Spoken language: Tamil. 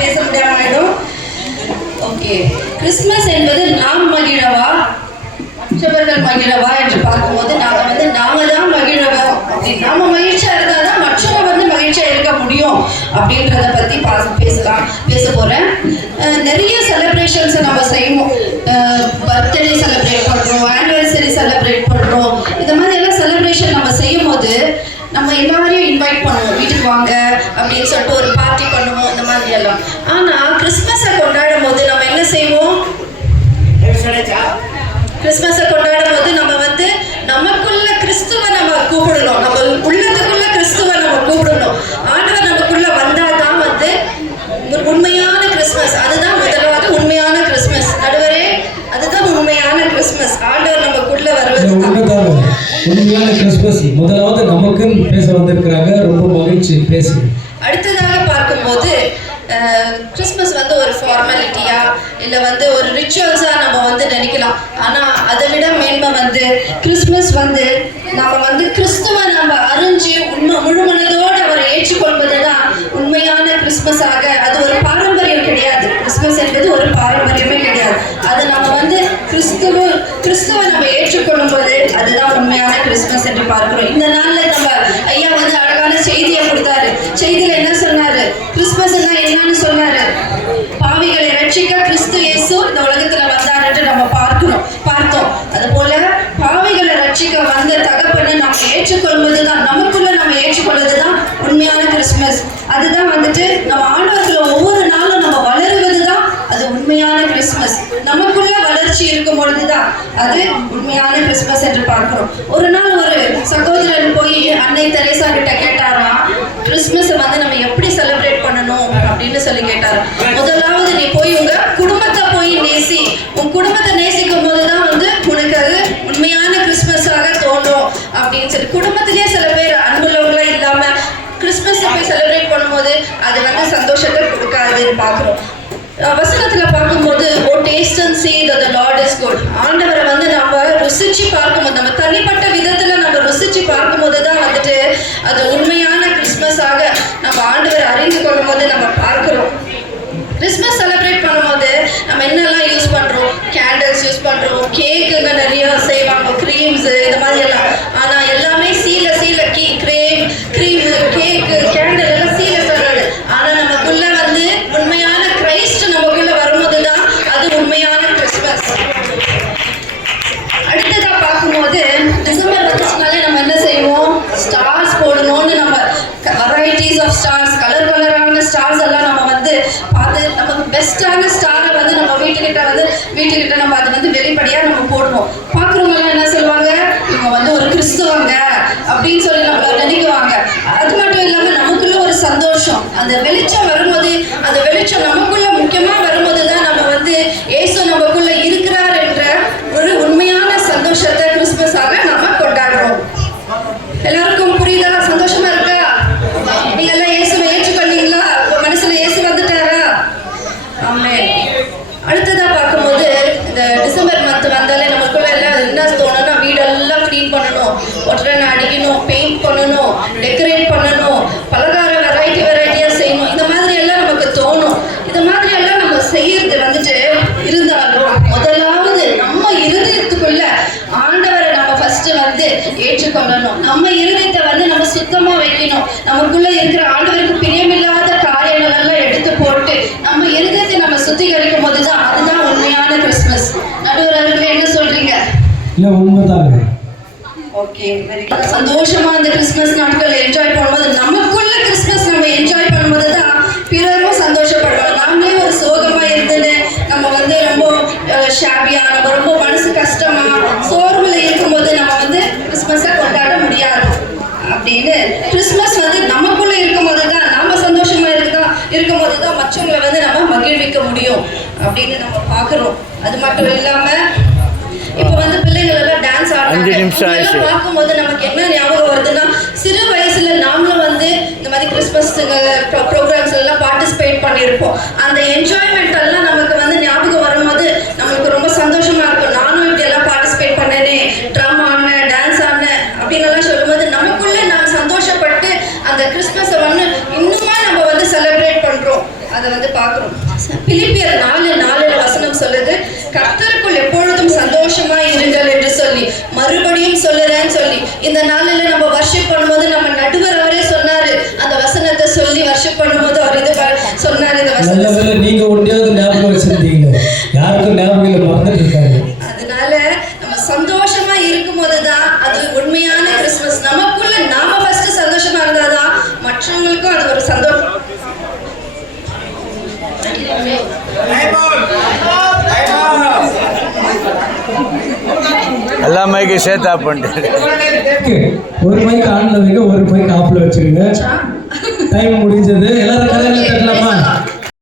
பேச முடியாம. ஓகே, கிறிஸ்துமஸ் என்பது நாம் மகிழவா மற்றவர்கள் மகிழவா என்று பார்க்கும்போது நாம தான் மகிழவா, நாம மகிழ்ச்சியா இருந்தாதான் மற்றவங்க மகிழ்ச்சியா இருக்க முடியும் அப்படின்றத பத்தி பேச போறேன். நிறைய செலிப்ரேஷன்ஸை நம்ம செய்வோம். பர்த்டே செலிப்ரேட் பண்றோம், ஆனிவர்சரி செலிப்ரேட் பண்றோம். இந்த மாதிரி எல்லாம் செலிப்ரேஷன் நம்ம செய்யும் போது நம்ம எல்லாரையும் இன்வைட் பண்ணுவோம், வீட்டுக்கு வாங்க அப்படின்னு சொல்லிட்டு ஒரு பார்ட்டி பண்ணுவோம், இந்த மாதிரி எல்லாம். ஆனா கிறிஸ்துமஸை கொண்டாடும் போது நம்ம என்ன செய்வோம்? கிறிஸ்துமஸை கொண்டாடும் போது நம்ம நமக்குள்ள கிறிஸ்துவை நம்ம கூப்பிடணும், நம்ம உள்ளத்துக்குள்ள கிறிஸ்துவை நம்ம கூப்பிடணும். ஆண்டவர் நமக்குள்ள வந்தாதான் உண்மையான கிறிஸ்துமஸ். அதுதான் முதலாவது உண்மையான கிறிஸ்துமஸ். நடுவரே, அதுதான் உண்மையான கிறிஸ்துமஸ். ஆண்டவர் நமக்குள்ள வருவது உண்மையான கிறிஸ்துமஸ். முதலாவது நமக்குன்னு பேச வந்திருக்கிறாங்க, ரொம்ப மகிழ்ச்சி. பேசு. அடுத்ததாக பார்க்கும்போது கிறிஸ்மஸ் ஒரு ஃபார்மாலிட்டியா இல்லை ஒரு ரிச்சுவல்ஸா நம்ம நினைக்கலாம். ஆனா அதை விட மேன்மை கிறிஸ்மஸ் நம்ம கிறிஸ்துவ நம்ம அறிஞ்சு முழு மனதோடு அவரை ஏற்றுக்கொள்வதுதான் உண்மையான கிறிஸ்மஸாக. அது ஒரு பாரம்பரியம் கிடையாது. கிறிஸ்மஸ் என்பது ஒரு பாரம்பரியமே கிடையாது. அது நம்ம கிறிஸ்துவ நம்ம ஏற்றுக்கொள்ளும் போது அதுதான் உண்மையான கிறிஸ்மஸ் என்று பார்க்கிறோம். இந்த நாள்ல நம்ம ஐயா அழகான செய்தியை கொடுத்தாரு. செய்தியில என்ன சொன்னாரு? கிறிஸ்மஸ் என்னன்னு சொன்னாரு? பாவிகளை ரட்சிக்க கிறிஸ்து இயேசு இந்த உலகத்துல வந்தார் என்று நம்ம பார்த்தோம். அது போல பாவிகளை ரட்சிக்க வந்த தகப்பனை நம்ம ஏற்றுக்கொள்வதுதான், நமக்குள்ள நம்ம ஏற்றுக்கொள்வதுதான் உண்மையான கிறிஸ்துமஸ். அதுதான் நம்ம ஆண்டவர்களை ஒவ்வொரு நாளும் நம்ம வளருவதுதான் அது உண்மையான கிறிஸ்துமஸ். நமக்குள்ள வளர்ச்சி இருக்கும் பொழுதுதான் அது உண்மையான கிறிஸ்துமஸ் என்று பார்க்கிறோம். ஒரு நாள் ஒரு சகோதரன் போய் அன்னை தெரேசா கிட்ட கேட்டாராம், கிறிஸ்துமஸ் நம்ம எப்படி செலிப்ரேட் பண்ணணும் அப்படின்னு சொல்லி கேட்டாரு. முதலாவது நீ போய் உங்க குடும்பத்தை போய் நேசி. உன் குடும்பத்தை நேசிக்கும் போதுதான் உனக்கு அது உண்மையான கிறிஸ்துமஸாக தோணும் அப்படின்னு சொல்லி. குடும்பத்திலேயே சில பேர் அன்புள்ளவங்களா இல்லாம கிறிஸ்துமஸ் போய் செலிப்ரேட் பண்ணும்போது அது சந்தோஷத்தை கொடுக்காதுன்னு பாக்குறோம். வசனத்துல பார்க்கும்போது oh taste and see that the Lord is good. ஆண்டவரை நம்ம ருசிச்சு பார்க்கும்போது, நம்ம தனிப்பட்ட விதத்துல நம்ம ருசிச்சு பார்க்கும்போது தான் அது உண்மையான கிறிஸ்துமஸாக நம்ம ஆண்டவர் அறிந்து கொள்ளும் போது நம்ம பார்க்கிறோம். கிறிஸ்மஸ் செலிப்ரேட் பண்ணும்போது நம்ம என்னெல்லாம் யூஸ் பண்றோம்? கேண்டில்ஸ் யூஸ் பண்றோம், கேக்குங்க நிறைய செய்வாங்க, க்ரீம்ஸ், இந்த மாதிரி எல்லாம். ஆனா எல்லாமே சீல க்ரீம், கேக்கு, கேண்டில் எல்லாம் சீல சொல்றாரு. ஆனா நமக்குள்ள உண்மையான கிரைஸ்ட் நமக்குள்ள வரும்போதுதான் அது உண்மையான கிறிஸ்மஸ். அடுத்ததா பார்க்கும்போது டிசம்பர் வந்துச்சுனாலே நம்ம என்ன செய்வோம்? ஸ்டார்ஸ் போடணும்னு நம்ம வெரைட்டிஸ் ஆஃப் ஸ்டார்ஸ், கலரான ஸ்டார்ஸ் எல்லாம் நம்ம பார்த்து நமக்கு பெஸ்டான ஸ்டாரை நம்ம வீட்டுக்கிட்ட நம்ம அதை வெளிப்படையா நம்ம போடுவோம். பார்க்குறவங்க எல்லாம் என்ன சொல்லுவாங்க? இவங்க ஒரு கிறிஸ்துவங்க அப்படின்னு சொல்லி நம்ம நினைக்குவாங்க. அது மட்டும் இல்லாம நமக்குள்ள ஒரு சந்தோஷம், அந்த வெளிச்சம் வரும்போது, அந்த வெளிச்சம் நமக்குள்ள முக்கியமா வரும்போது தான் நம்ம இயேசு நமக்குள்ள இருக்கிறார் என்ற ஒரு உண்மையான சந்தோஷத்தை கிறிஸ்துமஸாக நம்ம கொண்டாடுறோம். எல்லாருக்கும் புரியுதா? சந்தோஷமா இருக்கா? நீங்க எல்லாம் இயேசுவை ஏற்றுக்கொண்டீங்களா? மனசுல இயேசு வந்துட்டாரா? ஆமென். அடுத்ததா பார்க்கும்போது இந்த டிசம்பர் மந்த் வந்தாலே நமக்குள்ள எல்லாம் என்ன தோணும்னா, வீடெல்லாம் கிளீன் பண்ணணும், ஒட்டரை அடிக்கணும், பெயிண்ட் பண்ணணும், டெக்கரேட் பண்ணணும், பலகார வெரைட்டியா செய்யணும், இந்த மாதிரி எல்லாம் நமக்கு தோணும். இந்த மாதிரி எல்லாம் நம்ம செய்யறது இருந்தாலும் முதலாவது நம்ம இருதயத்துக்குள்ள ஆண்டவரை நம்ம ஃபர்ஸ்ட் ஏற்றுக்கொள்ளணும். நம்ம இருதயத்தை நம்ம சுத்தமா வைக்கணும். நமக்குள்ள இருக்கிற ஆண்டவருக்கு பிரியமில்லாத காரியங்கள் எல்லாம் எடுத்து போட்டு நம்ம இருதயத்தை நம்ம சுத்திகரிக்கும் போதுதான் அதுதான் உண்மையான கிறிஸ்துமஸ். நடுவர்களே என்ன சொல்றீங்க? உண்மைதான். ஓகே, சந்தோஷமா அந்த கிறிஸ்துமஸ் நாட்கள் என்ஜாய் பண்ணும்போது, நமக்குள்ள கிறிஸ்துமஸ் நம்ம என்ஜாய் பண்ணும்போது தான் பிறரும் சந்தோஷப்படுவாங்க. நாமளே ஒரு சோகமா இருந்தது, நம்ம ரொம்ப ஷாபியா, நம்ம ரொம்ப மனசு கஷ்டமா சோர்வுல இருக்கும்போது நம்ம கிறிஸ்துமஸை கொண்டாட முடியாது. அப்படின்னு கிறிஸ்துமஸ் நமக்குள்ள இருக்கும்போது தான், நம்ம சந்தோஷமா இருக்கும்போது தான் மற்றவங்களை நம்ம மகிழ்விக்க முடியும் அப்படின்னு நம்ம பார்க்கிறோம். அது மட்டும் இல்லாம இப்ப பிள்ளைகள் எல்லாம் டான்ஸ் ஆடுறாங்க. பார்க்கும்போது நமக்கு என்ன ஞாபகம் வருதுன்னா, சிறு வயசுல நாமளும் இந்த மாதிரி கிறிஸ்துமஸ் ப்ரோக்ராம்ஸ் எல்லாம் பார்ட்டிசிபேட் பண்ணியிருப்போம். அந்த என்ஜாய்மெண்ட் எல்லாம் நமக்கு ஞாபகம் வரும்போது நமக்கு ரொம்ப சந்தோஷமா இருக்கும். நானும் இப்படி எல்லாம் பார்ட்டிசிபேட் பண்ணேனே, ட்ராமா ஆடினேன், டான்ஸ் ஆடினேன் அப்படின்னு எல்லாம் சொல்லும்போது நமக்குள்ள நாம் சந்தோஷப்பட்டு அந்த கிறிஸ்துமஸை இன்னுமா நம்ம செலிப்ரேட் பண்றோம். அதை வந்து பார்க்குறோம். பிலிப்பியர் 4:4 வசனம் சொல்லுது, கர்த்தருக்குள் எப்பொழுதும் சந்தோஷமா இருங்கள் என்று சொல்லி, மறுபடியும் சொல்லுறேன்னு சொல்லி, இந்த நாளில் நம்ம வர்ஷிப் பண்ணும்போது நம்ம நடுவர் அவரே சொன்னாரு, அந்த வசனத்தை சொல்லி வர்ஷிப் பண்ணும்போது அவர் இது சொன்னாரு. இந்த வசனத்தை நீங்க ஒன்றையாவது ஞாபகம் வச்சிருந்தீங்க, யாருக்கும் ஞாபகம் இல்லை, மறந்துட்டு இருக்காங்க. அதனால நம்ம சந்தோஷமா இருக்கும் போதுதான் அது உண்மையான கிறிஸ்துமஸ். நமக்குள்ள நாம ஃபர்ஸ்ட் சந்தோஷமா இருந்தாதான் மற்றவங்களுக்கும் அது ஒரு சந்தோஷம். எல்லா மைக்கு சேர்த்து ஆஃப் பண்ணிட்டு ஒரு மைக் ஆன்ல வைங்க, ஒரு மைக் ஆஃப்ல வச்சிருங்க. டைம் முடிஞ்சது. எல்லாரும் கதையில தட்டலாமா?